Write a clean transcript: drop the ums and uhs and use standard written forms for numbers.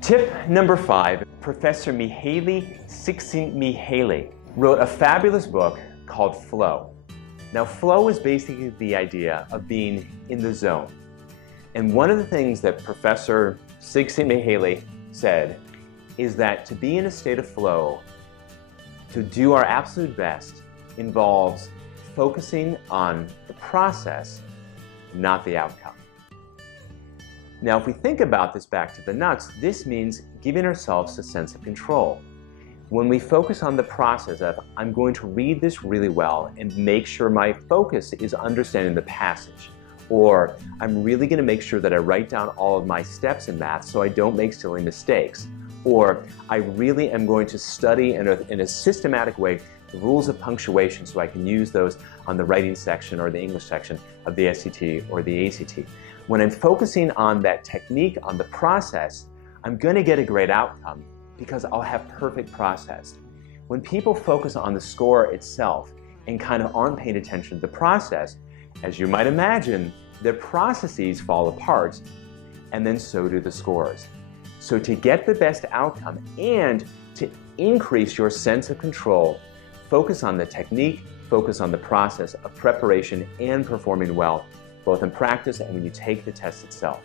Tip number 5, Professor Mihaly Csikszentmihalyi wrote a fabulous book called Flow. Now, flow is basically the idea of being in the zone. And one of the things that Professor Csikszentmihalyi said is that to be in a state of flow, to do our absolute best, involves focusing on the process, not the outcome. Now, if we think about this back to the nuts, this means giving ourselves a sense of control. When we focus on the process of, I'm going to read this really well and make sure my focus is understanding the passage, or I'm really going to make sure that I write down all of my steps in math so I don't make silly mistakes, or I really am going to study in a systematic way the rules of punctuation so I can use those on the writing section or the English section of the SAT or the ACT. When I'm focusing on that technique, on the process, I'm going to get a great outcome because I'll have perfect process. When people focus on the score itself and kind of aren't paying attention to the process, as you might imagine, their processes fall apart, and then so do the scores. So to get the best outcome and to increase your sense of control, focus on the technique, focus on the process of preparation and performing well, both in practice and when you take the test itself.